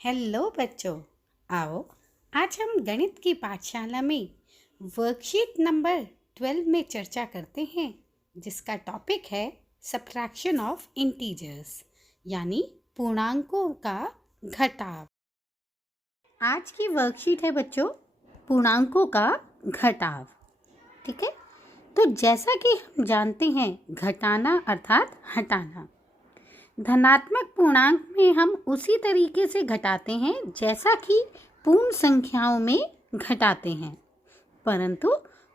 Hello बच्चों, आओ आज हम गणित की पाठशाला में वर्कशीट नंबर 12 में चर्चा करते हैं, जिसका टॉपिक है सब्ट्रैक्शन ऑफ इंटीजर्स यानी पूर्णांकों का घटाव। आज की वर्कशीट है बच्चों पूर्णांकों का घटाव। ठीक है, तो जैसा कि हम जानते हैं घटाना अर्थात हटाना। धनात्मक पूर्णांक में हम उसी तरीके से घटाते हैं जैसा कि पूर्ण संख्याओं में घटाते हैं, परंतु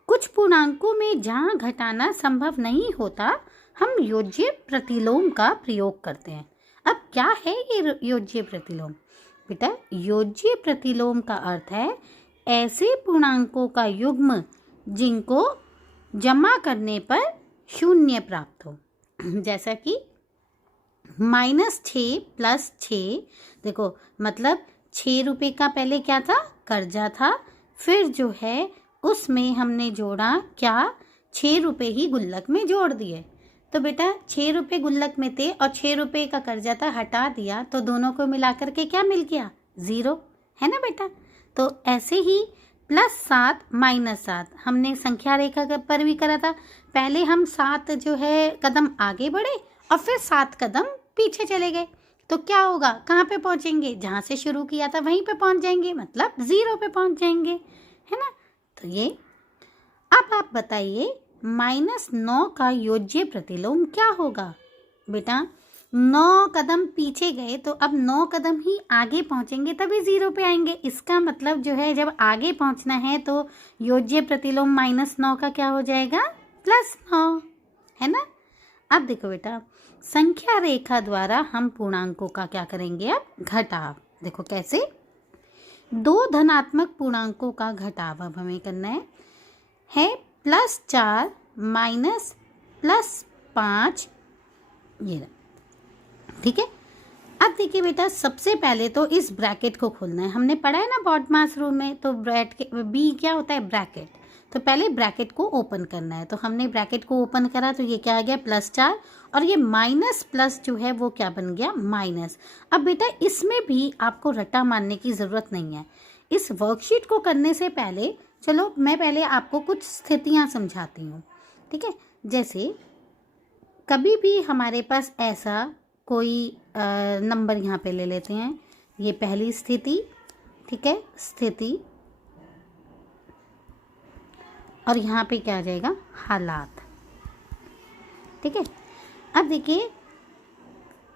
कुछ पूर्णांकों में जहाँ घटाना संभव नहीं होता हम योज्य प्रतिलोम का प्रयोग करते हैं। अब क्या है ये योज्य प्रतिलोम? बेटा, योज्य प्रतिलोम का अर्थ है ऐसे पूर्णांकों का युग्म जिनको जमा करने पर शून्य प्राप्त हो। जैसा कि -6 + 6, देखो मतलब 6 रुपये का पहले क्या था? कर्जा था। फिर जो है उसमें हमने जोड़ा क्या? 6 रुपये ही गुल्लक में जोड़ दिए। तो बेटा 6 रुपये गुल्लक में थे और 6 रुपये का कर्जा था, हटा दिया तो दोनों को मिलाकर के क्या मिल गया? 0, है ना बेटा। तो ऐसे ही +7 -7 हमने संख्या रेखा पर भी करा था। पहले हम 7 जो है कदम आगे बढ़े और फिर 7 कदम पीछे चले गए, तो क्या होगा? कहाँ पे पहुँचेंगे? जहाँ से शुरू किया था वहीं पे पहुँच जाएंगे, मतलब 0 पे पहुँच जाएंगे, है ना। तो ये अब आप बताइए -9 का योज्य प्रतिलोम क्या होगा? बेटा 9 कदम पीछे गए तो अब 9 कदम ही आगे पहुँचेंगे तभी 0 पे आएंगे। इसका मतलब जो है जब आगे पहुँचना है तो योज्य प्रतिलोम -9 का क्या हो जाएगा? +9, है ना। अब देखो बेटा, संख्या रेखा द्वारा हम पूर्णांकों का क्या करेंगे? अब घटाव। देखो कैसे? 2 धनात्मक पूर्णांकों का घटाव अब हमें करना है +4 -+5, ये, ठीक है। अब देखिए बेटा, सबसे पहले तो इस ब्रैकेट को खोलना है। हमने पढ़ा है ना बॉडमास रूल में, तो बी क्या होता है? ब्रैकेट। तो पहले ब्रैकेट को ओपन करना है, तो हमने ब्रैकेट को ओपन करा तो ये क्या आ गया? +4, और ये माइनस प्लस जो है वो क्या बन गया? माइनस। अब बेटा इसमें भी आपको रट्टा मारने की ज़रूरत नहीं है। इस वर्कशीट को करने से पहले चलो मैं पहले आपको कुछ स्थितियाँ समझाती हूँ, ठीक है। जैसे कभी भी हमारे पास ऐसा कोई नंबर यहाँ पे ले लेते हैं, ये पहली स्थिति, ठीक है, स्थिति, और यहाँ पे क्या आ जाएगा? हालात, ठीक है। अब देखिए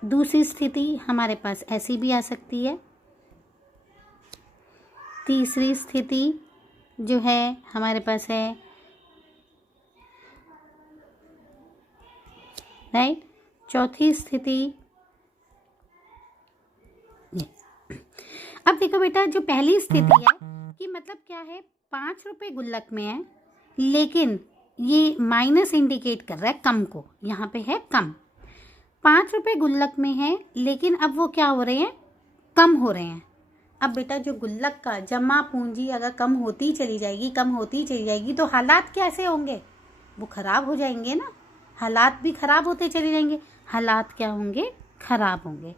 दूसरी स्थिति हमारे पास ऐसी भी आ सकती है। तीसरी स्थिति जो है हमारे पास है, राइट। चौथी स्थिति, अब देखो बेटा जो पहली स्थिति है कि मतलब क्या है? 5 रुपये गुल्लक में है, लेकिन ये माइनस इंडिकेट कर रहा है कम को, यहाँ पे है कम। 5 रुपये गुल्लक में है, लेकिन अब वो क्या हो रहे हैं? कम हो रहे हैं। अब बेटा जो गुल्लक का जमा पूंजी अगर कम होती चली जाएगी, कम होती चली जाएगी, तो हालात कैसे होंगे? वो खराब हो जाएंगे ना। हालात भी खराब होते चले जाएंगे। हालात क्या होंगे? खराब होंगे।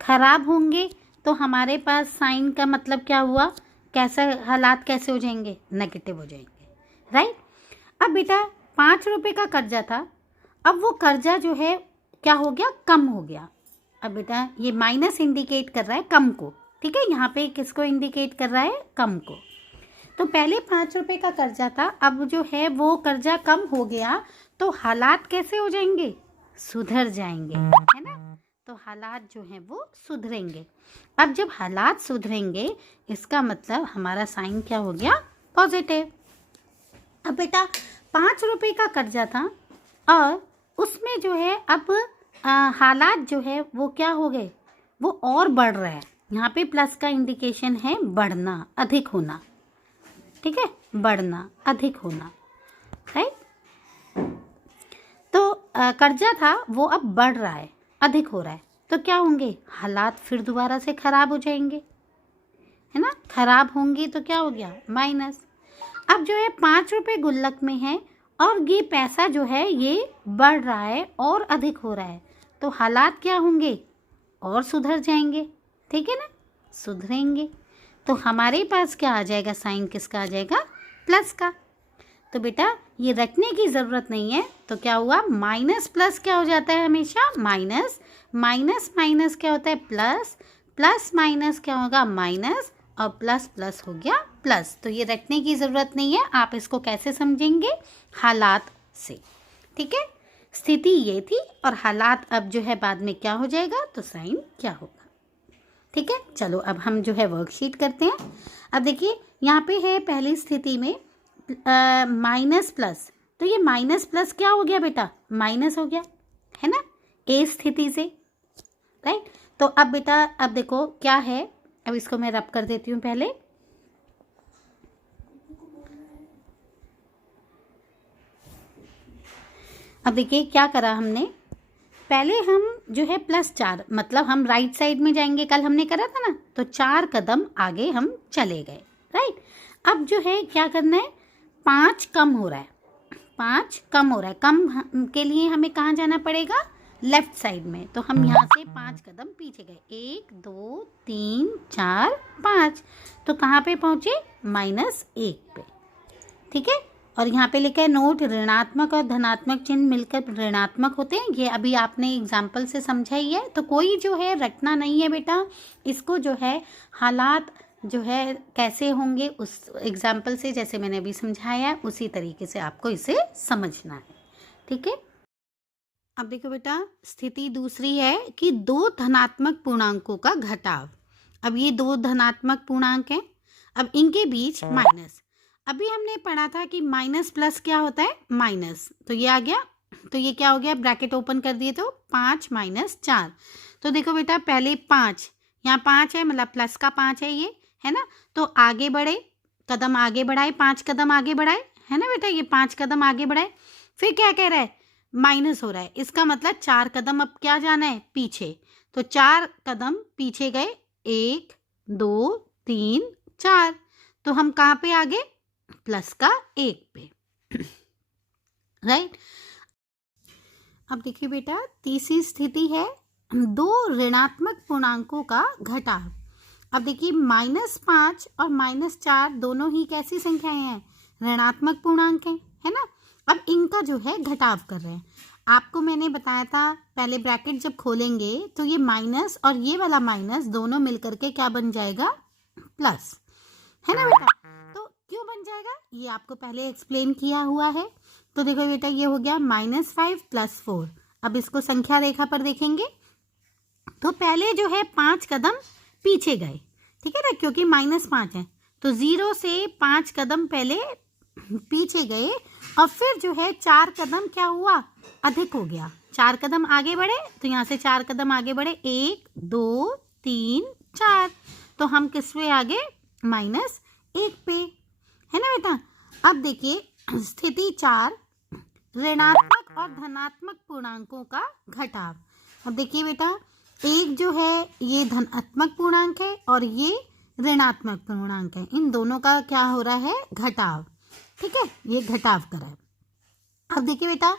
खराब होंगे तो हमारे पास साइन का मतलब क्या हुआ? कैसा हालात कैसे हो जाएंगे? नेगेटिव हो जाएंगे, राइट। अब बेटा 5 रुपये का कर्जा था, अब वो कर्जा जो है क्या हो गया? कम हो गया। अब बेटा ये माइनस इंडिकेट कर रहा है कम को, ठीक है। यहाँ पे किसको इंडिकेट कर रहा है? कम को। तो पहले 5 रुपये का कर्जा था, अब जो है वो कर्जा कम हो गया, तो हालात कैसे हो जाएंगे? सुधर जाएंगे, है ना। तो हालात जो हैं वो सुधरेंगे। अब जब हालात सुधरेंगे इसका मतलब हमारा साइन क्या हो गया? पॉजिटिव। अब बेटा 5 रुपये का कर्जा था और उसमें जो है अब हालात जो है वो क्या हो गए? वो और बढ़ रहा है। यहाँ पे प्लस का इंडिकेशन है बढ़ना, अधिक होना, ठीक है, बढ़ना, अधिक होना, राइट। तो कर्जा था वो अब बढ़ रहा है, अधिक हो रहा है, तो क्या होंगे? हालात फिर दोबारा से खराब हो जाएंगे, है ना। खराब होंगे तो क्या हो गया? माइनस। अब जो है 5 रुपये गुल्लक में है और ये पैसा जो है ये बढ़ रहा है और अधिक हो रहा है, तो हालात क्या होंगे? और सुधर जाएंगे, ठीक है ना। सुधरेंगे। तो हमारे पास क्या आ जाएगा, साइन किसका आ जाएगा, प्लस का। तो बेटा ये रखने की ज़रूरत नहीं है। तो क्या हुआ, माइनस प्लस क्या हो जाता है हमेशा, माइनस, माइनस माइनस क्या होता है, प्लस, प्लस माइनस क्या होगा, माइनस, और प्लस प्लस हो गया प्लस। तो ये रखने की ज़रूरत नहीं है। आप इसको कैसे समझेंगे, हालात से। ठीक है, स्थिति ये थी और हालात अब जो है बाद में क्या हो जाएगा, तो साइन क्या होगा। ठीक है, चलो अब हम जो है वर्कशीट करते हैं। अब देखिए यहाँ पे है पहली स्थिति में माइनस प्लस, तो ये माइनस प्लस क्या हो गया बेटा, माइनस हो गया, है ना, ए स्थिति से, राइट। तो अब बेटा अब देखो क्या है, अब इसको मैं रब कर देती हूँ पहले। अब देखिए क्या करा हमने, पहले हम जो है +4, मतलब हम राइट साइड में जाएंगे, कल हमने करा था ना, तो 4 कदम आगे हम चले गए, राइट। अब जो है क्या करना है, 5 कम हो रहा है, 5 कम हो रहा है, कम के लिए हमें कहाँ जाना पड़ेगा, लेफ्ट साइड में। तो हम यहाँ से 5 कदम पीछे गए, 1 2 3 4 5, तो कहाँ पे पहुँचे, -1 पे। ठीक है, और यहाँ पे लिखा है नोट, ऋणात्मक और धनात्मक चिन्ह मिलकर ऋणात्मक होते हैं। ये अभी आपने एग्जाम्पल से समझा ही है, तो कोई जो है रटना नहीं है बेटा। इसको जो है हालात जो है कैसे होंगे उस एग्जाम्पल से, जैसे मैंने अभी समझाया है उसी तरीके से आपको इसे समझना है। ठीक है, अब देखो बेटा स्थिति दूसरी है कि 2 धनात्मक पूर्णांकों का घटाव। अब ये 2 धनात्मक पूर्णांक हैं, अब इनके बीच माइनस। अभी हमने पढ़ा था कि माइनस प्लस क्या होता है, माइनस, तो ये आ गया, तो ये क्या हो गया, ब्रैकेट ओपन कर दिए तो 5 - 4। तो देखो बेटा पहले 5, यहाँ 5 है, मतलब प्लस का 5 है ये, है ना। तो आगे बढ़े, कदम आगे बढ़ाए, 5 कदम आगे बढ़ाए, है ना बेटा, ये 5 कदम आगे बढ़ाए, फिर क्या कह रहा है, माइनस हो रहा है, इसका मतलब 4 कदम अब क्या जाना है, पीछे। तो 4 कदम पीछे गए, 1 2 3 4, तो हम कहाँ पे आगे, प्लस का 1 पे, राइट। अब देखिए बेटा तीसरी स्थिति है 2 ऋणात्मक पूर्णांकों का घटाव। अब देखिए -5 और -4 दोनों ही कैसी संख्याएं हैं, ऋणात्मक पूर्णांक हैं, है ना। अब इनका जो है घटाव कर रहे हैं। आपको मैंने बताया था पहले ब्रैकेट जब खोलेंगे तो ये माइनस और ये वाला माइनस दोनों मिलकर के क्या बन जाएगा, प्लस, है ना बेटा। तो क्यों बन जाएगा ये आपको पहले एक्सप्लेन किया हुआ है। तो देखो बेटा ये हो गया -5 + 4। अब इसको संख्या रेखा पर देखेंगे तो पहले जो है 5 कदम पीछे गए, ठीक है ना, क्योंकि -5 है, तो 0 से 5 कदम पहले पीछे गए, और फिर जो है 4 कदम क्या हुआ, अधिक हो गया, 4 कदम आगे बढ़े, तो यहाँ से 4 कदम आगे बढ़े, 1 2 3 4, तो हम किस पे आगे, -1 पे, है ना बेटा। अब देखिए स्थिति 4 ऋणात्मक और धनात्मक पूर्णांकों का घटाव। अब देखिए बेटा एक जो है ये धनात्मक पूर्णांक है और ये ऋणात्मक पूर्णांक है, इन दोनों का क्या हो रहा है, घटाव। ठीक है, ये घटाव कर रहा है। अब देखिए बेटा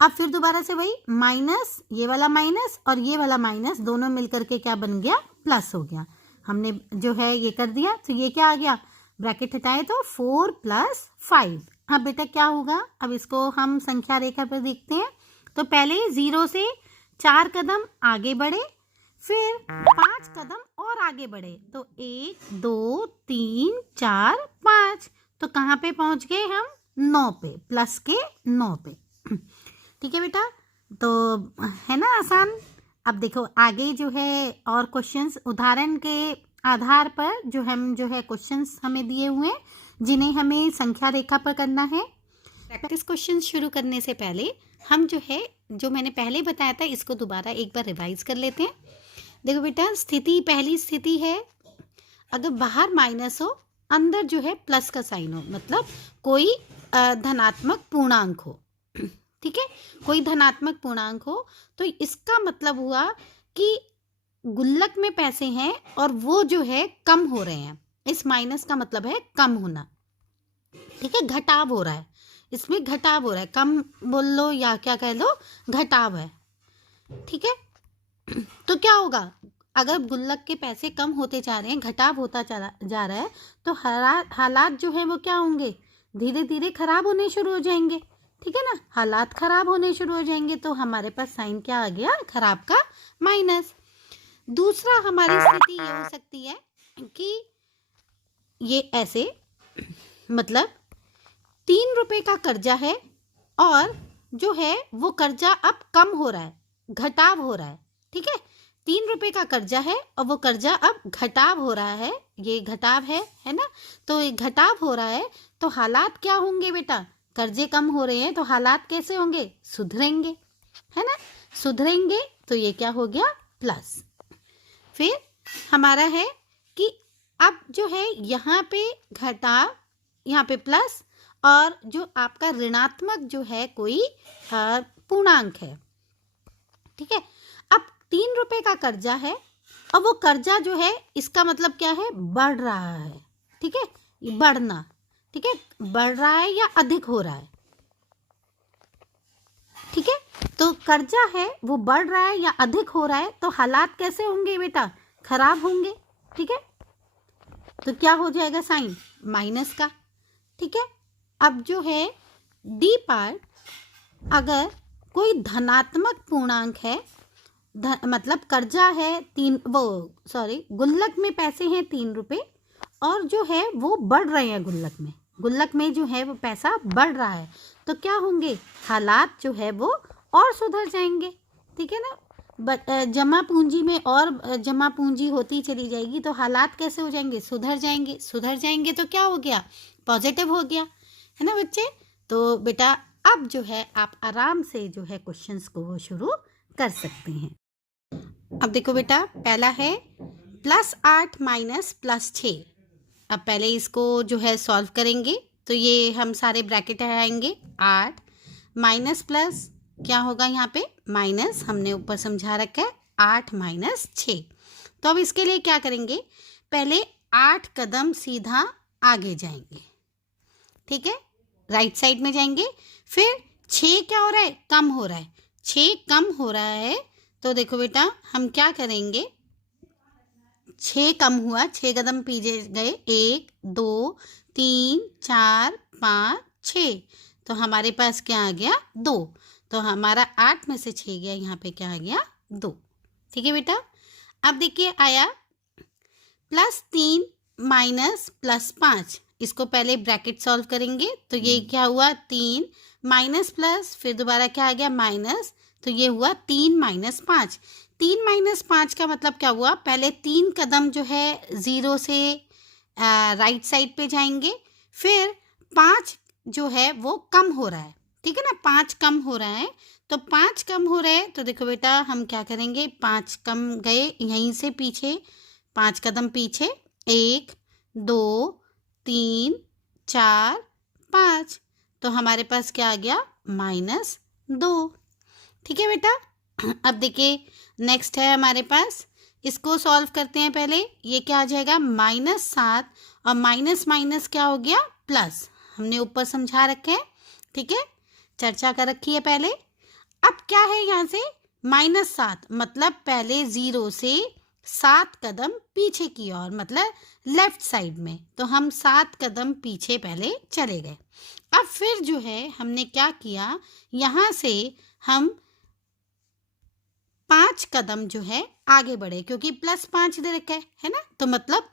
अब फिर दोबारा से वही माइनस, ये वाला माइनस और ये वाला माइनस दोनों मिलकर के क्या बन गया, प्लस हो गया। हमने जो है ये कर दिया, तो ये क्या आ गया, ब्रैकेट हटाए तो 4 + 5। अब बेटा क्या होगा, अब इसको हम संख्या रेखा पर देखते हैं। तो पहले 0 से 4 कदम आगे बढ़े, फिर 5 कदम और आगे बढ़े, तो 1 2 3 4 5, तो कहाँ पे पहुंच गए हम, 9 पे, प्लस के 9 पे। ठीक है बेटा, तो है ना आसान। अब देखो आगे जो है और क्वेश्चंस उदाहरण के आधार पर जो हम जो है क्वेश्चंस हमें दिए हुए हैं, जिन्हें हमें संख्या रेखा पर करना है। प्रैक्टिस क्वेश्चन शुरू करने से पहले हम जो है जो मैंने पहले बताया था इसको दोबारा एक बार रिवाइज कर लेते हैं। देखो बेटा स्थिति, पहली स्थिति है अगर बाहर माइनस हो, अंदर जो है प्लस का साइन हो, मतलब कोई धनात्मक पूर्णांक हो, ठीक है, कोई धनात्मक पूर्णांक हो, तो इसका मतलब हुआ कि गुल्लक में पैसे हैं और वो जो है कम हो रहे हैं। इस माइनस का मतलब है कम होना, ठीक है, घटाव हो रहा है, इसमें घटाव हो रहा है, कम बोल लो या क्या कह लो, घटाव है, ठीक है। तो क्या होगा, अगर गुल्लक के पैसे कम होते जा रहे हैं, घटाव होता चला जा रहा है, तो हालात जो है वो क्या होंगे, धीरे धीरे खराब होने शुरू हो जाएंगे। ठीक है ना, हालात खराब होने शुरू हो जाएंगे तो हमारे पास साइन क्या आ गया, खराब का माइनस। दूसरा हमारी स्थिति ये हो सकती है कि ये ऐसे, मतलब 3 रुपए का कर्जा है और जो है वो कर्जा अब कम हो रहा है, घटाव हो रहा है। ठीक है, 3 रुपए का कर्जा है और वो कर्जा अब घटाव हो रहा है, ये घटाव है ना। तो ये घटाव हो रहा है तो हालात क्या होंगे बेटा, कर्जे कम हो रहे हैं तो हालात कैसे होंगे, सुधरेंगे, है ना, सुधरेंगे। तो ये क्या हो गया, प्लस। फिर हमारा है कि अब जो है यहाँ पे घटाव, यहाँ पे प्लस, और जो आपका ऋणात्मक जो है कोई पूर्णांक है। ठीक है, अब 3 रुपए का कर्जा है और वो कर्जा जो है इसका मतलब क्या है, बढ़ रहा है। ठीक है, बढ़ना, ठीक है, बढ़ रहा है या अधिक हो रहा है। ठीक है, तो कर्जा है वो बढ़ रहा है या अधिक हो रहा है, तो हालात कैसे होंगे बेटा, खराब होंगे। ठीक है, तो क्या हो जाएगा साइन, माइनस का। ठीक है, अब जो है डी पार्ट, अगर कोई धनात्मक पूर्णांक है, मतलब कर्जा है गुल्लक में पैसे हैं 3 रुपए और जो है वो बढ़ रहे हैं, गुल्लक में जो है वो पैसा बढ़ रहा है, तो क्या होंगे, हालात जो है वो और सुधर जाएंगे। ठीक है ना, जमा पूंजी में और जमा पूंजी होती चली जाएगी तो हालात कैसे हो जाएंगे, सुधर जाएंगे। सुधर जाएंगे तो क्या हो गया, पॉजिटिव हो गया, है ना बच्चे। तो बेटा अब जो है आप आराम से जो है क्वेश्चंस को वो शुरू कर सकते हैं। अब देखो बेटा, पहला है +8 माइनस +6। अब पहले इसको जो है सॉल्व करेंगे, तो ये हम सारे ब्रैकेट आएंगे, 8 माइनस प्लस क्या होगा, यहाँ पे माइनस हमने ऊपर समझा रखा है, 8 माइनस 6। तो अब इसके लिए क्या करेंगे, पहले 8 कदम सीधा आगे जाएंगे। ठीक है, राइट साइड में जाएंगे, फिर 6 क्या हो रहा है, कम हो रहा है, 6 कम हो रहा है। तो देखो बेटा हम क्या करेंगे, 6 कम हुआ, 6 कदम पीछे गए, 1 2 3 4 5 6, तो हमारे पास क्या आ गया, 2। तो हमारा 8 में से 6 गया, यहाँ पे क्या आ गया, 2। ठीक है बेटा, अब देखिए आया +3 माइनस +5। इसको पहले ब्रैकेट सॉल्व करेंगे, तो ये क्या हुआ, 3 माइनस प्लस, फिर दोबारा क्या आ गया, माइनस, तो ये हुआ 3 माइनस 5। 3 माइनस 5 का मतलब क्या हुआ, पहले 3 कदम जो है 0 से राइट साइड पे जाएंगे, फिर 5 जो है वो कम हो रहा है। ठीक है ना, 5 कम हो रहा है, तो 5 कम हो रहा है, तो देखो बेटा हम क्या करेंगे, 5 कम गए, यहीं से पीछे 5 कदम पीछे, 1 2 3 4 5, तो हमारे पास क्या आ गया, -2। ठीक है बेटा, अब देखिए नेक्स्ट है हमारे पास, इसको सॉल्व करते हैं पहले। ये क्या आ जाएगा, -7 और माइनस माइनस क्या हो गया, प्लस, हमने ऊपर समझा रखे हैं। ठीक है, चर्चा कर रखी है पहले। अब क्या है यहाँ से, -7 मतलब पहले 0 से 7 कदम पीछे की ओर, मतलब लेफ्ट साइड में, तो हम 7 कदम पीछे पहले चले गए। अब फिर जो है हमने क्या किया, यहाँ से हम 5 कदम जो है आगे बढ़े, क्योंकि +5 दे रखा है ना, तो मतलब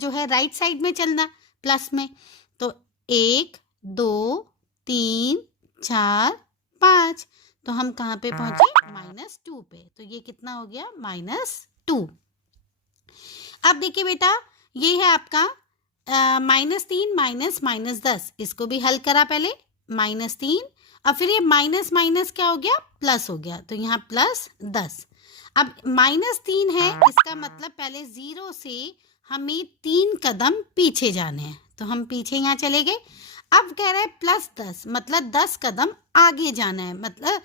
जो है राइट साइड में चलना प्लस में, तो 1 2 3 4 5, तो हम कहाँ पे पहुंचे, -2 पे, तो ये कितना हो गया, -2। अब देखिए बेटा, ये है आपका -3 माइनस -10, इसको भी हल करा पहले, -3 और फिर ये माइनस माइनस क्या हो गया, प्लस हो गया, तो यहाँ +10। अब -3 है, इसका मतलब पहले 0 से हमें 3 कदम पीछे जाने हैं, तो हम पीछे यहाँ चले गए। अब कह रहा है +10 मतलब 10 कदम आगे जाना है, मतलब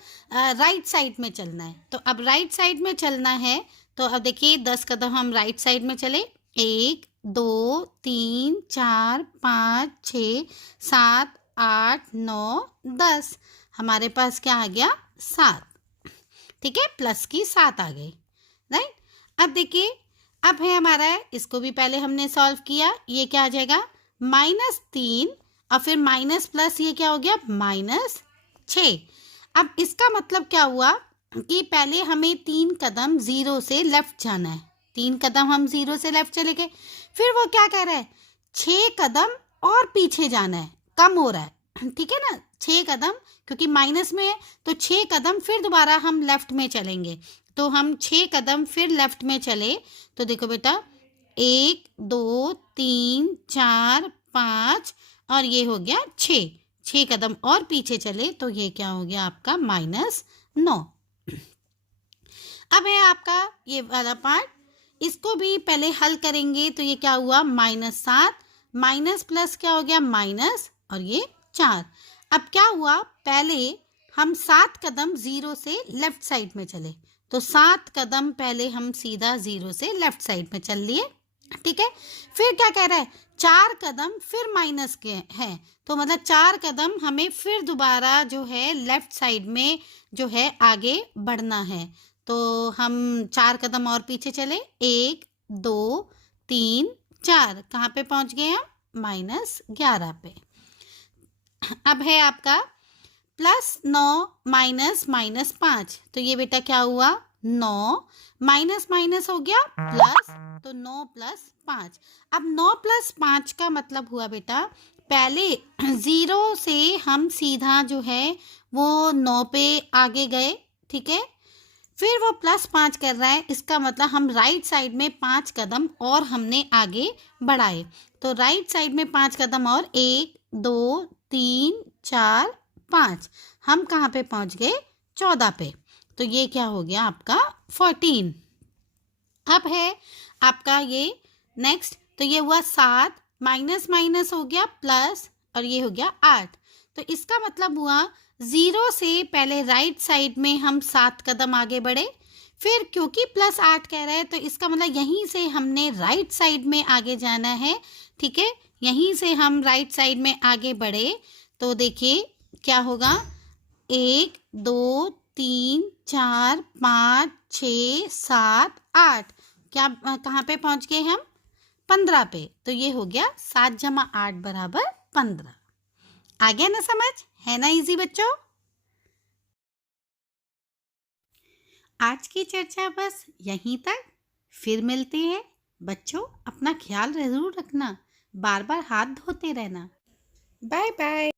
राइट साइड में चलना है। तो अब राइट साइड में चलना है, तो अब देखिए 10 कदम हम राइट साइड में चले, 1 2 3 4 5 6 7 8 9 10, हमारे पास क्या आ गया, 7। ठीक है, प्लस की 7 आ गई, राइट। अब देखिए, अब है हमारा, इसको भी पहले हमने सॉल्व किया, ये क्या आ जाएगा -3 और फिर माइनस प्लस ये क्या हो गया -6। अब इसका मतलब क्या हुआ कि पहले हमें 3 कदम 0 से लेफ्ट जाना है, 3 कदम हम 0 से लेफ्ट चले गए, फिर वो क्या कह रहा है 6 कदम और पीछे जाना है, कम हो रहा है, ठीक है ना, 6 कदम क्योंकि माइनस में है तो 6 कदम फिर दोबारा हम लेफ्ट में चलेंगे, तो हम 6 कदम फिर लेफ्ट में चले तो देखो बेटा 1 2 3 4 5 और ये हो गया 6 कदम और पीछे चले तो ये क्या हो गया आपका -9। अब है आपका ये वाला पार्ट, इसको भी पहले हल करेंगे तो ये क्या हुआ -7 माइनस प्लस क्या हो गया माइनस और ये 4। अब क्या हुआ, पहले हम 7 कदम 0 से लेफ्ट साइड में चले, तो 7 कदम पहले हम सीधा 0 से लेफ्ट साइड में चल लिए, ठीक है। फिर क्या कह रहा है 4 कदम फिर माइनस के हैं, तो मतलब 4 कदम हमें फिर दोबारा जो है लेफ्ट साइड में जो है आगे बढ़ना है, तो हम 4 कदम और पीछे चले, 1 2 3 4, कहाँ पे पहुंच गए हम -11 पे। अब है आपका +9 माइनस -5, तो ये बेटा क्या हुआ 9 माइनस माइनस हो गया प्लस, तो 9 + 5। अब 9 + 5 का मतलब हुआ बेटा पहले 0 से हम सीधा जो है वो 9 पे आगे गए, ठीक है, फिर वो +5 कर रहा है, इसका मतलब हम राइट साइड में 5 कदम और हमने आगे बढ़ाए, तो राइट साइड में 5 कदम और 1 2 3 4 5, हम कहाँ पे पहुँच गए 14 पे, तो ये क्या हो गया आपका 14। अब है आपका ये नेक्स्ट, तो ये हुआ 7 माइनस माइनस हो गया प्लस और ये हो गया 8, तो इसका मतलब हुआ 0 से पहले राइट साइड में हम 7 कदम आगे बढ़े, फिर क्योंकि +8 कह रहा है तो इसका मतलब यहीं से हमने राइट साइड में आगे जाना है, ठीक है, यहीं से हम राइट साइड में आगे बढ़े, तो देखिए क्या होगा 1 2 3 4 5 6 7 8, क्या कहाँ पे पहुँच गए हम 15 पे, तो ये हो गया 7 + 8 = 15। आ गया ना समझ, है ना इजी बच्चों। आज की चर्चा बस यहीं तक, फिर मिलते हैं बच्चों, अपना ख्याल जरूर रखना, बार बार हाथ धोते रहना। Bye bye.